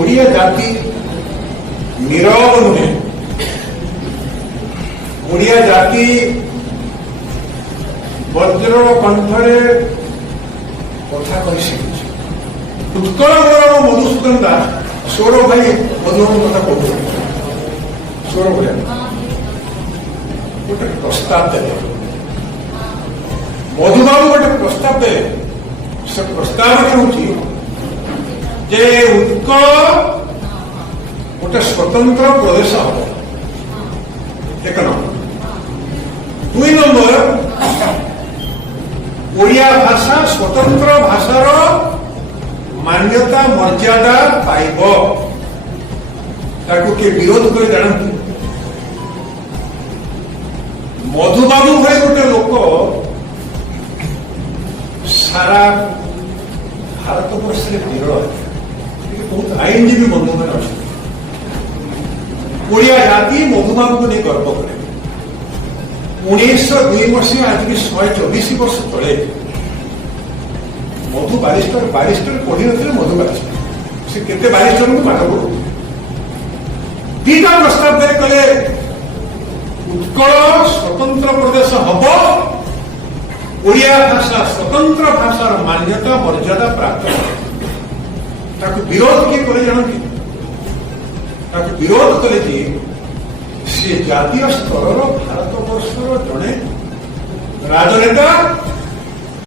ओडिया जाति नीरव नुहे ओडिया जाति वज्र कंठरे कथा कही शिखी उत्कल गौरव मधुसूदन दास सौर भाई मधुबन कथा कहते सौर भाई गोटे प्रस्ताव देले मधुबाबू गोटे प्रस्ताव दे से प्रस्ताव हूँ जे उत्कल गोटे स्वतंत्र प्रदेश हम एक नंबर दुई नंबर ओडिया भाषा स्वतंत्र भाषार मान्यता मर्यादा पाइब ताकू किए विरोध कर जानते मधुबाबू भाई गोटे लोक सारा भारत वर्ष विरल बहुत आईनजीवी बंधु मैंने अच्छे ओडिया जाति मधुबाबू को नहीं गर्व करे 1902 मसीहा आज की 124 वर्ष तले मधु बारिस्टर पढ़ी नी मधु बारिस्टर से केते बारिस्टर को पाठ पढ़ू दीटा प्रस्ताव दे कले उत्कल स्वतंत्र प्रदेश हम ओडिया भाषा स्वतंत्र भाषार मान्यता मर्यादा प्राप्त ताकू विरोध किए करे जानती ताकू विरोध कले कि सी जातीय स्तर भारत वर्षर जड़े राजनेता